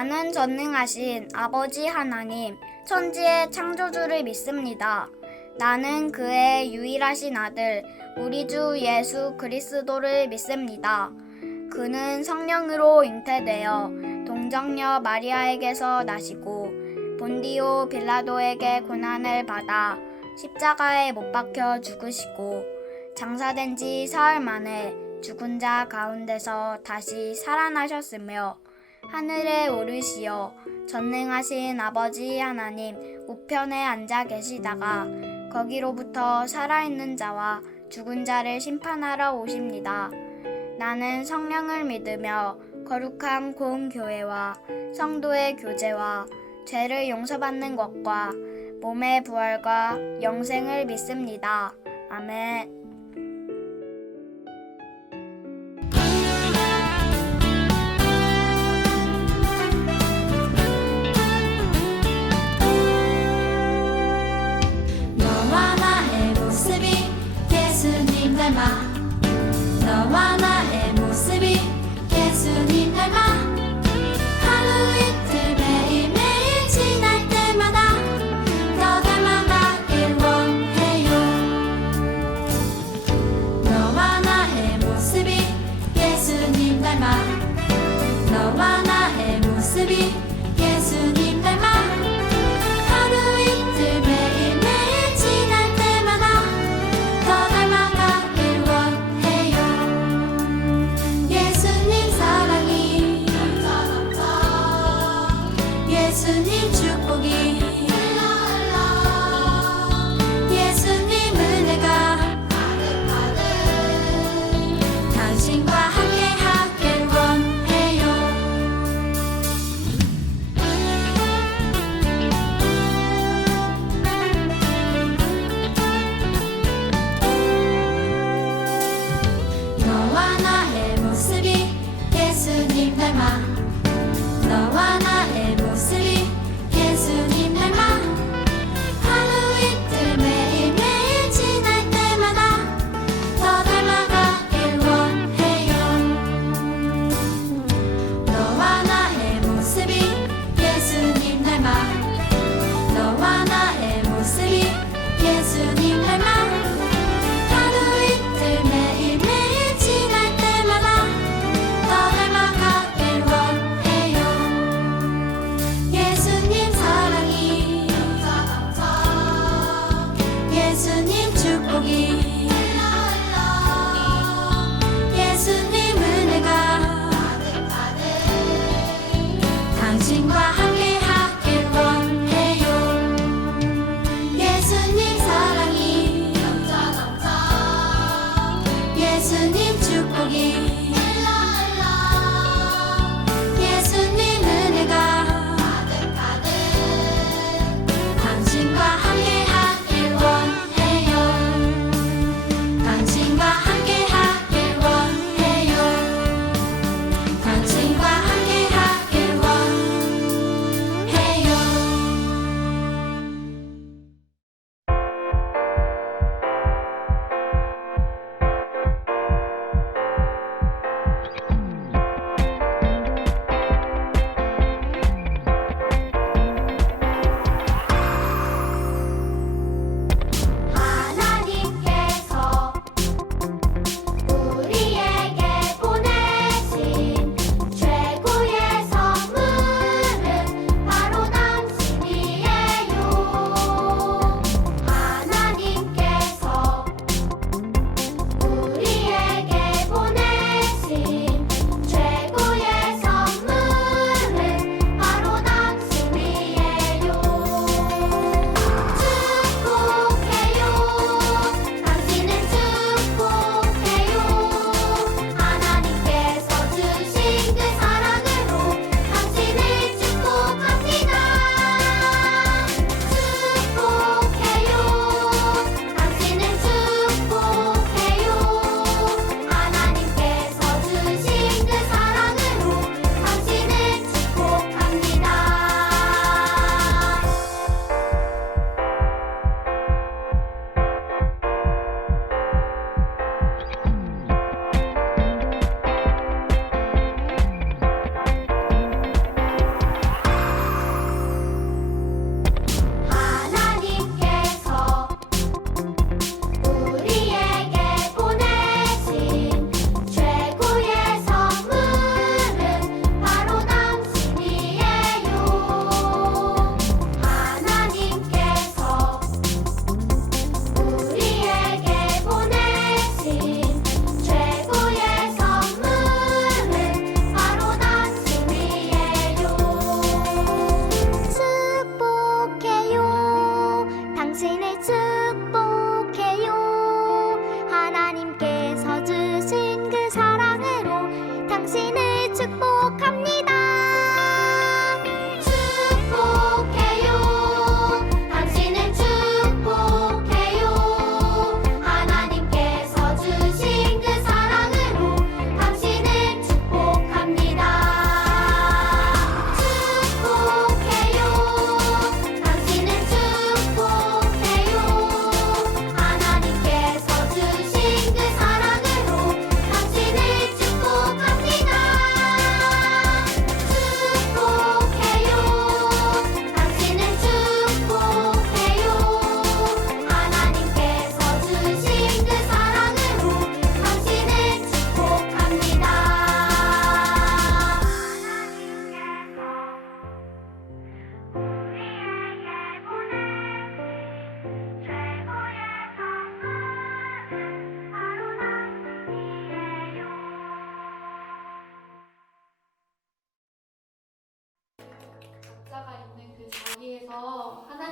나는 전능하신 아버지 하나님, 천지의 창조주를 믿습니다. 나는 그의 유일하신 아들, 우리 주 예수 그리스도를 믿습니다. 그는 성령으로 잉태되어 동정녀 마리아에게서 나시고 본디오 빌라도에게 고난을 받아 십자가에 못 박혀 죽으시고 장사된 지 사흘 만에 죽은 자 가운데서 다시 살아나셨으며 하늘에 오르시어 전능하신 아버지 하나님 우편에 앉아 계시다가 거기로부터 살아있는 자와 죽은 자를 심판하러 오십니다. 나는 성령을 믿으며 거룩한 공교회와 성도의 교제와 죄를 용서받는 것과 몸의 부활과 영생을 믿습니다. 아멘. 너와 나의 모습이 예수님 닮아 너와 나의 모습이 예수님 닮아 하루 이틀 매일매일 지날 때마다 더 닮아가길 원해요. 너와 나의 모습이 예수님 닮아 너와 나의 모습이 예수님 닮아 하루 이틀 매일매일 지날 때마다 더 닮아가길 원해요.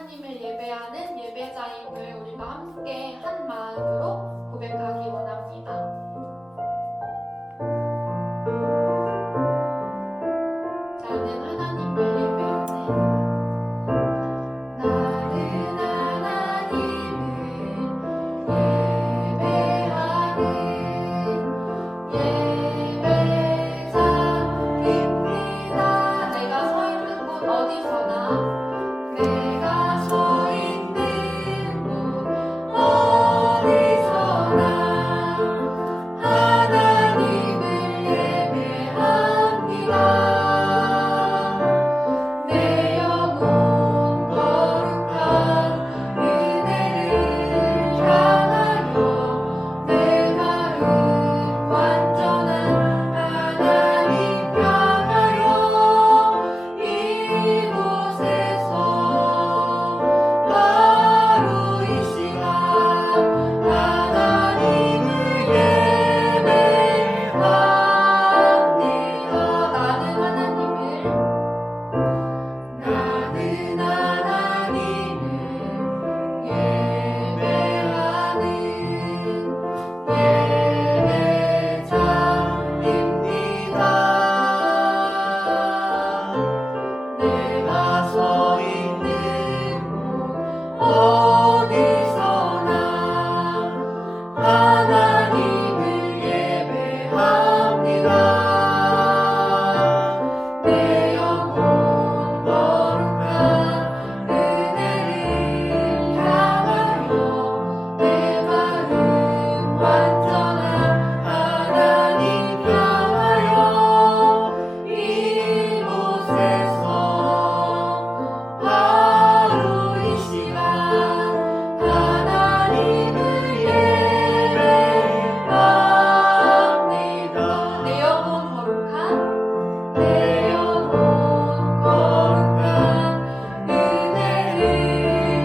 하나님을 예배하는 예배자임을 우리가 함께 한 마음으로 고백하기 원합니다. 나는 하나님을 예배하는 나는 하나님을 예배하는 예배자입니다. 내가 서 있는 곳 어디서나 내가 서 있는 곳 어디서나 하나님을 예배합니다. 내 영혼 거룩한 은혜를 향하여 내 마음 완전한 하나님 향하여 이곳에서 바로 이 시간 하나님을 예배합니다. 나는 하나님을 예배하는 예배자입니다. 내가 서 있는 곳 어디서나 하나님을 예배합니다. 내 영혼 거룩한 은혜를 향하여 내 마음 완전한 하나님 향하여 이곳에서 바로 이 시간 하나님을 예배합니다. 내 영혼 거룩한 은혜를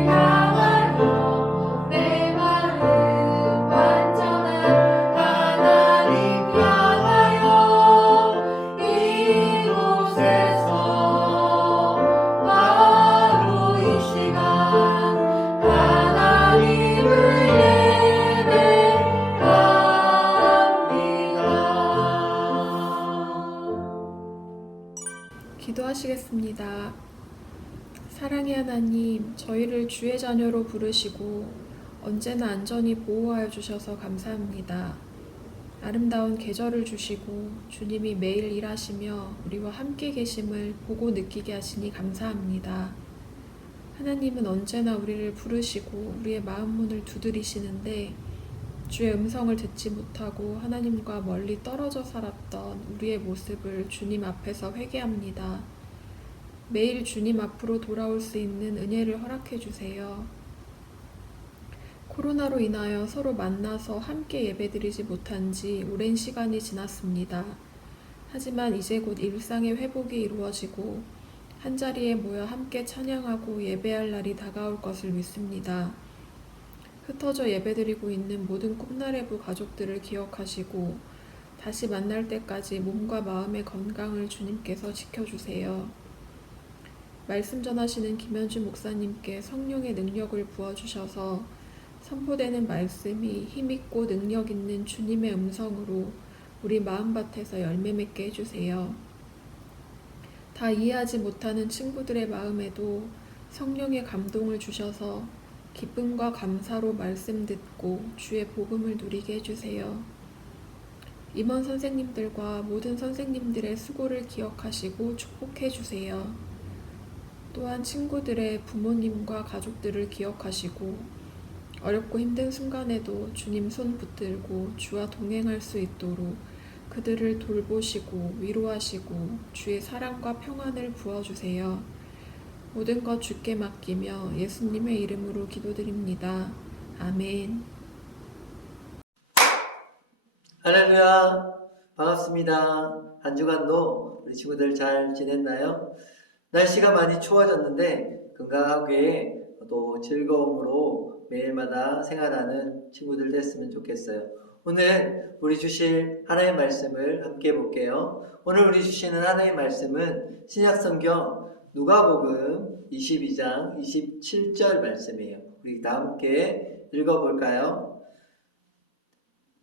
향하여 내 마음 완전한 하나님 향하여 이곳에서 바로 이 시간 하나님을 예배합니다. 기도하시겠습니다. 사랑의 하나님, 저희를 주의 자녀로 부르시고 언제나 안전히 보호하여 주셔서 감사합니다. 아름다운 계절을 주시고 주님이 매일 일하시며 우리와 함께 계심을 보고 느끼게 하시니 감사합니다. 하나님은 언제나 우리를 부르시고 우리의 마음 문을 두드리시는데 주의 음성을 듣지 못하고 하나님과 멀리 떨어져 살았던 우리의 모습을 주님 앞에서 회개합니다. 매일 주님 앞으로 돌아올 수 있는 은혜를 허락해 주세요. 코로나로 인하여 서로 만나서 함께 예배드리지 못한 지 오랜 시간이 지났습니다. 하지만 이제 곧 일상의 회복이 이루어지고 한자리에 모여 함께 찬양하고 예배할 날이 다가올 것을 믿습니다. 흩어져 예배드리고 있는 모든 꿈나래부 가족들을 기억하시고 다시 만날 때까지 몸과 마음의 건강을 주님께서 지켜주세요. 말씀 전하시는 김현주 목사님께 성령의 능력을 부어주셔서 선포되는 말씀이 힘있고 능력 있는 주님의 음성으로 우리 마음밭에서 열매 맺게 해주세요. 다 이해하지 못하는 친구들의 마음에도 성령의 감동을 주셔서 기쁨과 감사로 말씀 듣고 주의 복음을 누리게 해주세요. 임원 선생님들과 모든 선생님들의 수고를 기억하시고 축복해 주세요. 또한 친구들의 부모님과 가족들을 기억하시고 어렵고 힘든 순간에도 주님 손 붙들고 주와 동행할 수 있도록 그들을 돌보시고 위로하시고 주의 사랑과 평안을 부어주세요. 모든 것 주께 맡기며 예수님의 이름으로 기도드립니다. 아멘. 할렐루야, 반갑습니다. 한 주간도 우리 친구들 잘 지냈나요? 날씨가 많이 추워졌는데 건강하게 또 즐거움으로 매일마다 생활하는 친구들 됐으면 좋겠어요. 오늘 우리 주실 하나님의 말씀을 함께 볼게요. 오늘 우리 주시는 하나님의 말씀은 신약성경 누가복음 22장 27절 말씀이에요. 우리 다 함께 읽어볼까요?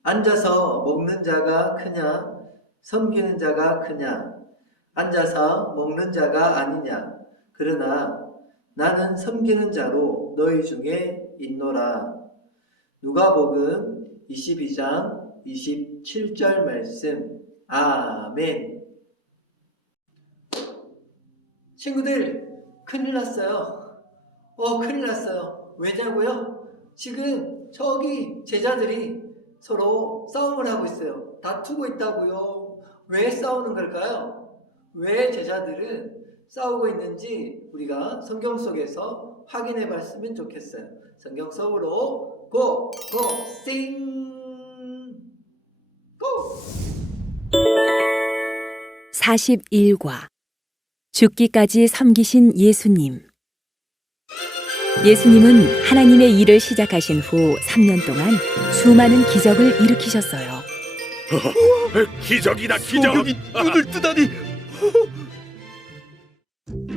앉아서 먹는 자가 크냐? 섬기는 자가 크냐? 앉아서 먹는 자가 아니냐? 그러나 나는 섬기는 자로 너희 중에 있노라. 누가복음 22장 27절 말씀. 아멘. 친구들, 큰일 났어요. 큰일 났어요. 왜냐고요? 지금 저기 제자들이 서로 싸움을 하고 있어요. 다투고 있다고요. 왜 싸우는 걸까요? 왜 제자들은 싸우고 있는지 우리가 성경 속에서 확인해 봤으면 좋겠어요. 성경 속으로 고! 고! 41과 죽기까지 섬기신 예수님. 예수님은 하나님의 일을 시작하신 후 3년 동안 수많은 기적을 일으키셨어요. 기적이다, 기적! 소경이 눈을 뜨다니.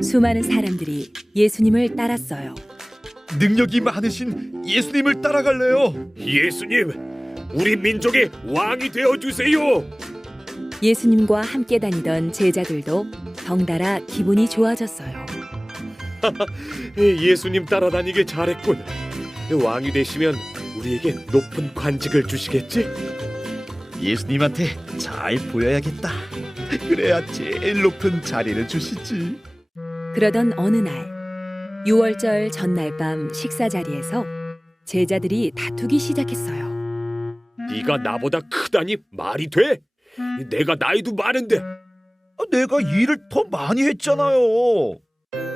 수많은 사람들이 예수님을 따랐어요. 능력이 많으신 예수님을 따라갈래요. 예수님, 우리 민족의 왕이 되어주세요! 예수님과 함께 다니던 제자들도 덩달아 기분이 좋아졌어요. 예수님 따라다니길 잘했군. 왕이 되시면 우리에게 높은 관직을 주시겠지? 예수님한테 잘 보여야겠다. 그래야 제일 높은 자리를 주시지. 그러던 어느 날 6월절 전날 밤 식사 자리에서 제자들이 다투기 시작했어요. 네가 나보다 크다니 말이 돼? 내가 나이도 많은데. 내가 일을 더 많이 했잖아요.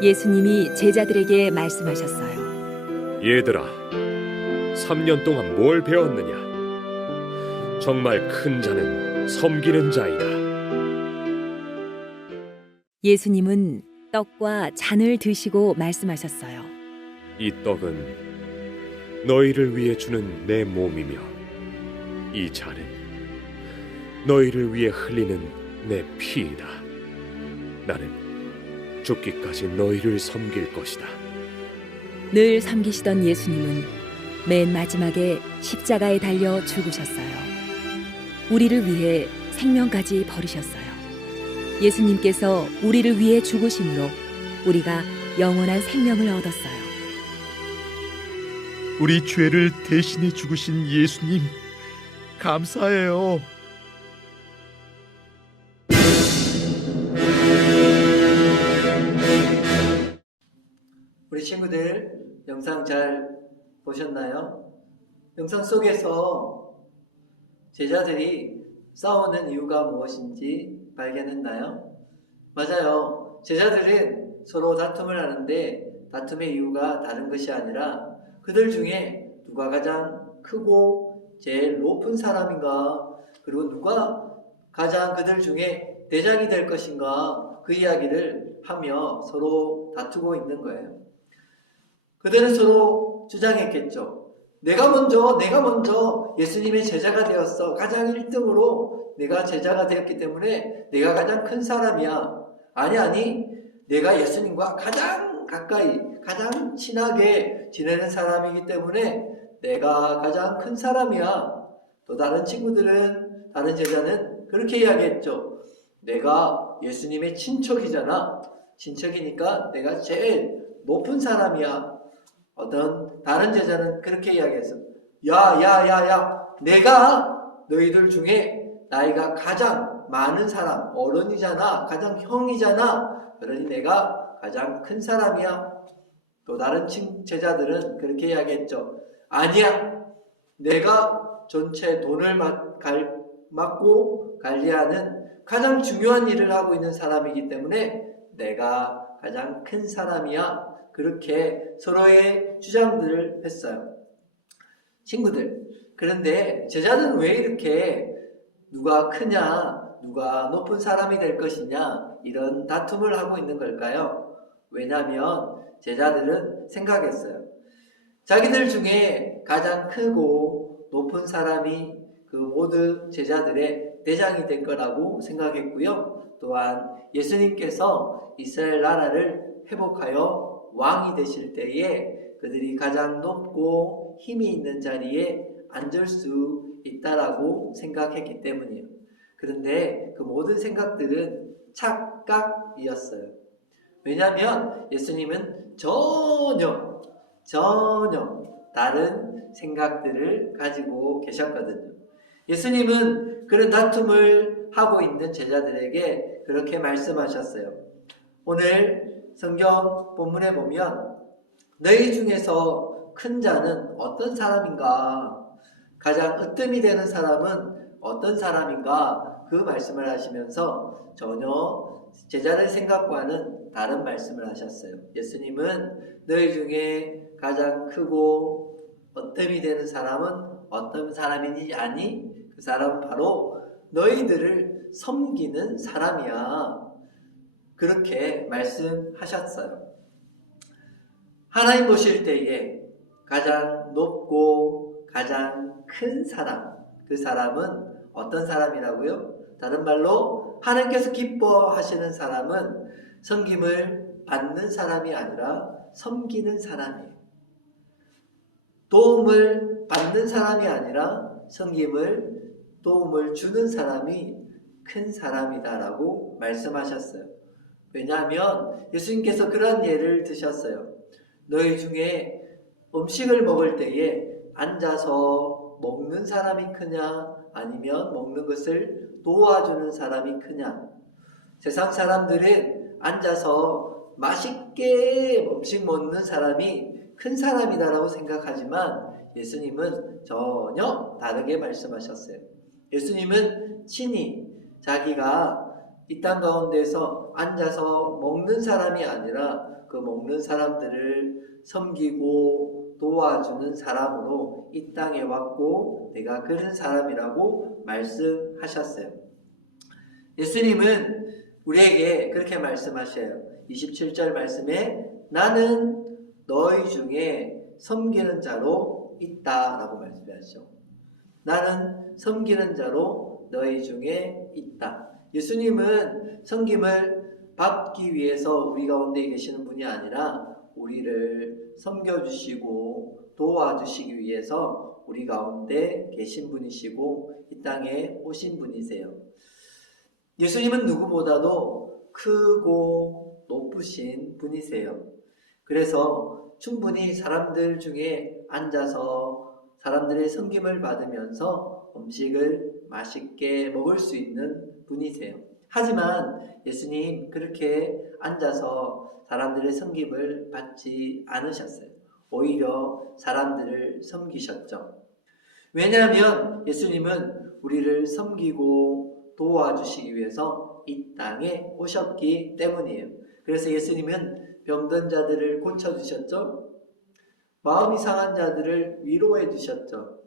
예수님이 제자들에게 말씀하셨어요. 얘들아, 3년 동안 뭘 배웠느냐? 정말 큰 자는 섬기는 자이다. 예수님은 떡과 잔을 드시고 말씀하셨어요. 이 떡은 너희를 위해 주는 내 몸이며 이 잔은 너희를 위해 흘리는 내 피이다. 나는 죽기까지 너희를 섬길 것이다. 늘 섬기시던 예수님은 맨 마지막에 십자가에 달려 죽으셨어요. 우리를 위해 생명까지 버리셨어요. 예수님께서 우리를 위해 죽으심으로 우리가 영원한 생명을 얻었어요. 우리 죄를 대신해 죽으신 예수님, 감사해요. 우리 친구들 영상 잘 보셨나요? 영상 속에서 제자들이 싸우는 이유가 무엇인지 발견했나요? 맞아요. 제자들은 서로 다툼을 하는데 다툼의 이유가 다른 것이 아니라 그들 중에 누가 가장 크고 제일 높은 사람인가, 그리고 누가 가장 그들 중에 대장이 될 것인가, 그 이야기를 하며 서로 다투고 있는 거예요. 그들은 서로 주장했겠죠. 내가 먼저 예수님의 제자가 되었어. 가장 1등으로 내가 제자가 되었기 때문에 내가 가장 큰 사람이야. 아니, 내가 예수님과 가장 가까이, 가장 친하게 지내는 사람이기 때문에 내가 가장 큰 사람이야. 또 다른 친구들은, 다른 제자는 그렇게 이야기했죠. 내가 예수님의 친척이잖아. 친척이니까 내가 제일 높은 사람이야. 어떤 다른 제자는 그렇게 이야기했어. 야, 내가 너희들 중에 나이가 가장 많은 사람, 어른이잖아, 가장 형이잖아. 그러니 내가 가장 큰 사람이야. 또 다른 제자들은 그렇게 이야기했죠. 아니야, 내가 전체 돈을 맡고 관리하는 가장 중요한 일을 하고 있는 사람이기 때문에 내가 가장 큰 사람이야. 그렇게 서로의 주장들을 했어요. 친구들, 그런데 제자들은 왜 이렇게 누가 크냐, 누가 높은 사람이 될 것이냐, 이런 다툼을 하고 있는 걸까요? 왜냐하면 제자들은 생각했어요. 자기들 중에 가장 크고 높은 사람이 그 모든 제자들의 대장이 될 거라고 생각했고요. 또한 예수님께서 이스라엘 나라를 회복하여 왕이 되실 때에 그들이 가장 높고 힘이 있는 자리에 앉을 수 있다라고 생각했기 때문이에요. 그런데 그 모든 생각들은 착각이었어요. 왜냐하면 예수님은 전혀 다른 생각들을 가지고 계셨거든요. 예수님은 그런 다툼을 하고 있는 제자들에게 그렇게 말씀하셨어요. 오늘 성경 본문에 보면 너희 중에서 큰 자는 어떤 사람인가? 가장 으뜸이 되는 사람은 어떤 사람인가? 그 말씀을 하시면서 전혀 제자들의 생각과는 다른 말씀을 하셨어요. 예수님은 너희 중에 가장 크고 으뜸이 되는 사람은 어떤 사람이니 아니? 그 사람은 바로 너희들을 섬기는 사람이야. 그렇게 말씀하셨어요. 하나님 보실 때에 가장 높고 가장 큰 사람, 그 사람은 어떤 사람이라고요? 다른 말로 하나님께서 기뻐하시는 사람은 섬김을 받는 사람이 아니라 섬기는 사람이에요. 도움을 받는 사람이 아니라 도움을 주는 사람이 큰 사람이다라고 말씀하셨어요. 왜냐하면 예수님께서 그런 예를 드셨어요. 너희 중에 음식을 먹을 때에 앉아서 먹는 사람이 크냐 아니면 먹는 것을 도와주는 사람이 크냐. 세상 사람들은 앉아서 맛있게 음식 먹는 사람이 큰 사람이다라고 생각하지만 예수님은 전혀 다르게 말씀하셨어요. 예수님은 친히 자기가 이 땅 가운데서 앉아서 먹는 사람이 아니라 그 먹는 사람들을 섬기고 도와주는 사람으로 이 땅에 왔고 내가 그런 사람이라고 말씀하셨어요. 예수님은 우리에게 그렇게 말씀하셔요. 27절 말씀에 나는 너희 중에 섬기는 자로 있다라고 말씀하시죠. 나는 섬기는 자로 너희 중에 있다. 예수님은 섬김을 받기 위해서 우리 가운데 계시는 분이 아니라 우리를 섬겨주시고 도와주시기 위해서 우리 가운데 계신 분이시고 이 땅에 오신 분이세요. 예수님은 누구보다도 크고 높으신 분이세요. 그래서 충분히 사람들 중에 앉아서 사람들의 섬김을 받으면서 음식을 맛있게 먹을 수 있는 분이세요. 하지만 예수님 그렇게 앉아서 사람들의 섬김을 받지 않으셨어요. 오히려 사람들을 섬기셨죠. 왜냐하면 예수님은 우리를 섬기고 도와주시기 위해서 이 땅에 오셨기 때문이에요. 그래서 예수님은 병든 자들을 고쳐주셨죠. 마음이 상한 자들을 위로해 주셨죠.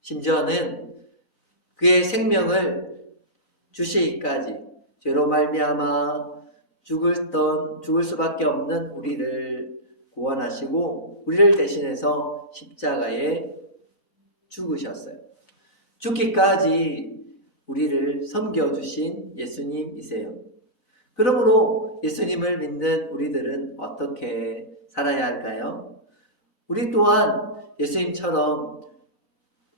심지어는 그의 생명을 주시기까지 죄로 말미암아 죽을 수밖에 없는 우리를 구원하시고 우리를 대신해서 십자가에 죽으셨어요. 죽기까지 우리를 섬겨주신 예수님이세요. 그러므로 예수님을 믿는 우리들은 어떻게 살아야 할까요? 우리 또한 예수님처럼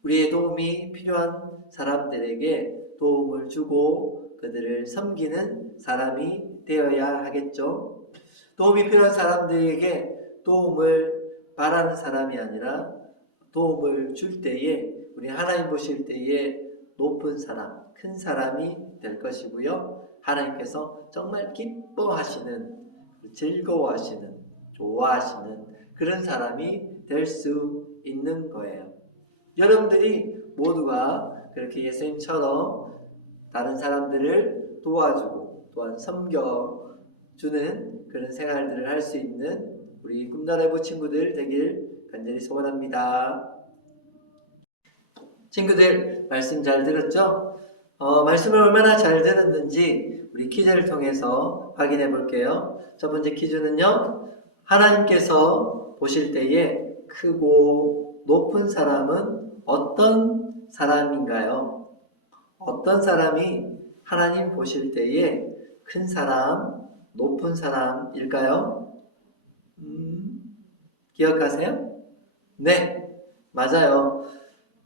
우리의 도움이 필요한 사람들에게 도움을 주고 그들을 섬기는 사람이 되어야 하겠죠. 도움이 필요한 사람들에게 도움을 바라는 사람이 아니라 도움을 줄 때에 우리 하나님 보실 때에 높은 사람, 큰 사람이 될 것이고요. 하나님께서 정말 기뻐하시는, 즐거워하시는, 좋아하시는 그런 사람이 될 수 있는 거예요. 여러분들이 모두가 그렇게 예수님처럼 다른 사람들을 도와주고 또한 섬겨주는 그런 생활들을 할 수 있는 우리 꿈나라부 친구들 되길 간절히 소원합니다. 친구들 말씀 잘 들었죠? 말씀을 얼마나 잘 들었는지 우리 퀴즈를 통해서 확인해 볼게요. 첫 번째 퀴즈는요. 하나님께서 보실 때에 크고 높은 사람은 어떤 사람인가요? 어떤 사람이 하나님 보실 때에 큰 사람, 높은 사람일까요? 기억하세요? 네, 맞아요.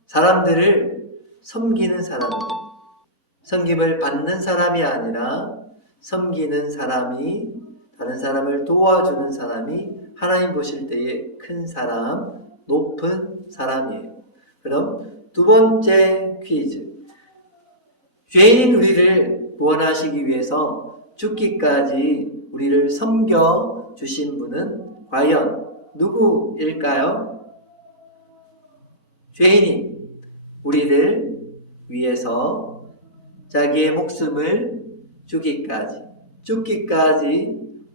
사람들을 섬기는 사람들. 섬김을 받는 사람이 아니라 섬기는 사람이, 다른 사람을 도와주는 사람이 하나님 보실 때의 큰 사람, 높은 사람이에요. 그럼 두 번째 퀴즈. 죄인인 우리를 구원하시기 위해서 죽기까지 우리를 섬겨 주신 분은 과연 누구일까요? 죄인인 우리를 위해서 자기의 목숨을 죽기까지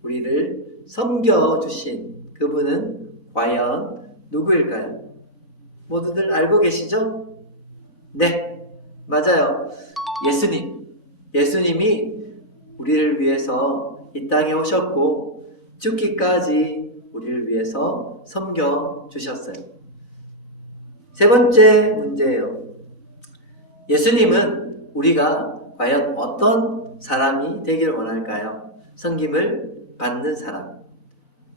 우리를 섬겨주신 그분은 과연 누구일까요? 모두들 알고 계시죠? 네, 맞아요. 예수님이 우리를 위해서 이 땅에 오셨고 죽기까지 우리를 위해서 섬겨주셨어요. 세 번째 문제예요. 예수님은 우리가 과연 어떤 사람이 되길 원할까요? 섬김을 받는 사람,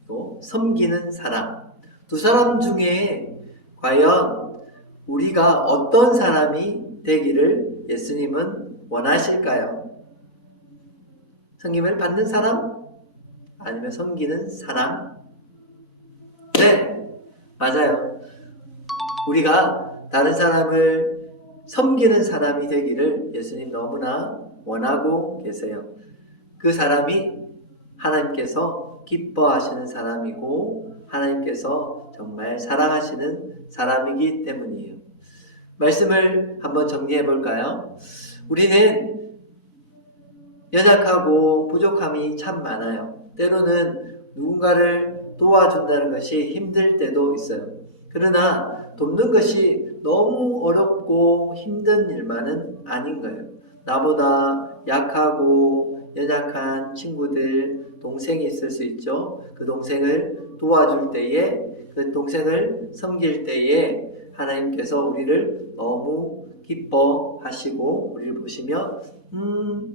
또 섬기는 사람. 두 사람 중에 과연 우리가 어떤 사람이 되기를 예수님은 원하실까요? 섬김을 받는 사람? 아니면 섬기는 사람? 네, 맞아요. 우리가 다른 사람을 섬기는 사람이 되기를 예수님 너무나 원하고 계세요. 그 사람이 하나님께서 기뻐하시는 사람이고 하나님께서 정말 사랑하시는 사람이기 때문이에요. 말씀을 한번 정리해 볼까요? 우리는 연약하고 부족함이 참 많아요. 때로는 누군가를 도와준다는 것이 힘들 때도 있어요. 그러나 돕는 것이 너무 어렵고 힘든 일만은 아닌 거예요. 나보다 약하고 연약한 친구들, 동생이 있을 수 있죠. 그 동생을 도와줄 때에, 그 동생을 섬길 때에 하나님께서 우리를 너무 기뻐하시고 우리를 보시며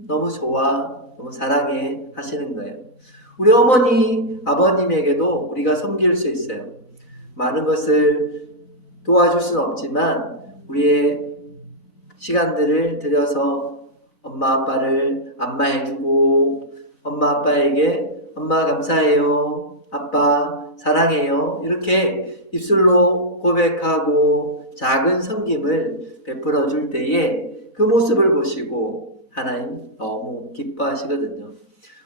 너무 좋아, 너무 사랑해 하시는 거예요. 우리 어머니, 아버님에게도 우리가 섬길 수 있어요. 많은 것을 도와줄 수는 없지만 우리의 시간들을 들여서 엄마 아빠를 안마해주고 엄마 아빠에게 엄마 감사해요, 아빠 사랑해요 이렇게 입술로 고백하고 작은 섬김을 베풀어 줄 때에 그 모습을 보시고 하나님 너무 기뻐하시거든요.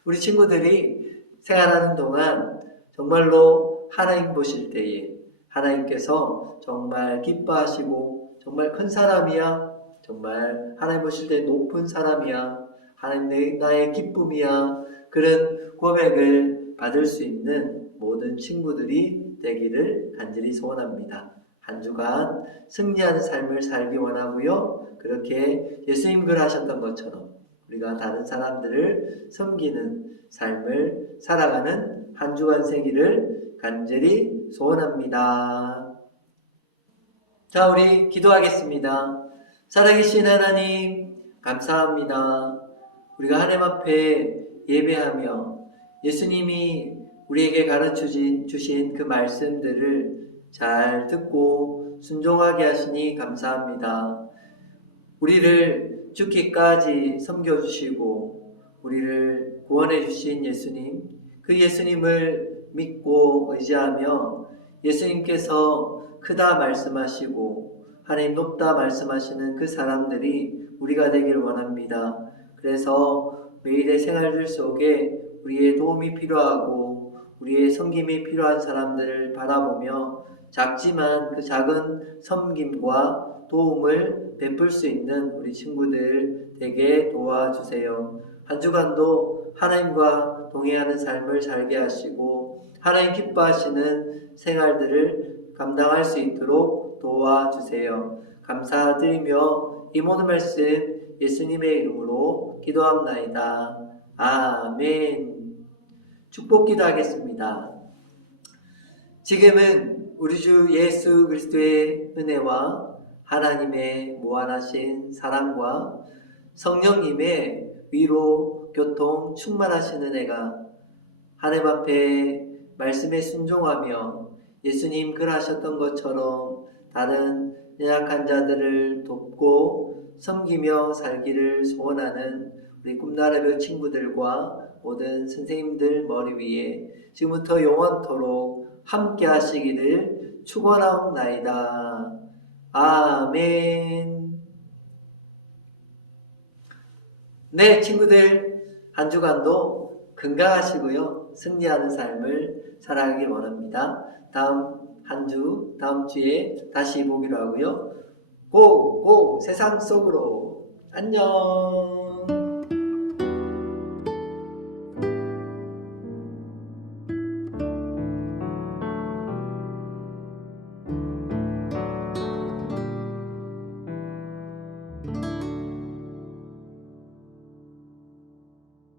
우리 친구들이 생활하는 동안 정말로 하나님 보실 때에 하나님께서 정말 기뻐하시고 정말 큰 사람이야, 정말 하나님 보실 때 높은 사람이야, 하나님 나의 기쁨이야, 그런 고백을 받을 수 있는 모든 친구들이 되기를 간절히 소원합니다. 한 주간 승리하는 삶을 살기 원하고요. 그렇게 예수님 글 하셨던 것처럼 우리가 다른 사람들을 섬기는 삶을 살아가는 한 주간 세기를 간절히 소원합니다. 자, 우리 기도하겠습니다. 살아계신 하나님, 감사합니다. 우리가 하나님 앞에 예배하며 예수님이 우리에게 가르쳐주신 그 말씀들을 잘 듣고 순종하게 하시니 감사합니다. 우리를 죽기까지 섬겨주시고 우리를 구원해 주신 예수님, 그 예수님을 믿고 의지하며 예수님께서 크다 말씀하시고 하나님 높다 말씀하시는 그 사람들이 우리가 되길 원합니다. 그래서 매일의 생활들 속에 우리의 도움이 필요하고 우리의 섬김이 필요한 사람들을 바라보며 작지만 그 작은 섬김과 도움을 베풀 수 있는 우리 친구들 되게 도와주세요. 한 주간도 하나님과 동행하는 삶을 살게 하시고 하나님 기뻐하시는 생활들을 감당할 수 있도록 도와주세요. 감사드리며 이 모든 말씀 예수님의 이름으로 기도합나이다. 아멘. 축복 기도하겠습니다. 지금은 우리 주 예수 그리스도의 은혜와 하나님의 무한하신 사랑과 성령님의 위로, 교통, 충만하신 은혜가 하나님 앞에 말씀에 순종하며 예수님 그러하셨던 것처럼 다른 연약한 자들을 돕고 섬기며 살기를 소원하는 우리 꿈나라별 친구들과 모든 선생님들 머리 위에 지금부터 영원토록 함께 하시기를 축원하옵나이다. 아멘. 네, 친구들 한 주간도 건강하시고요. 승리하는 삶을 살아가길 원합니다. 다음 주에 다시 보기로 하고요. 고 세상 속으로 안녕.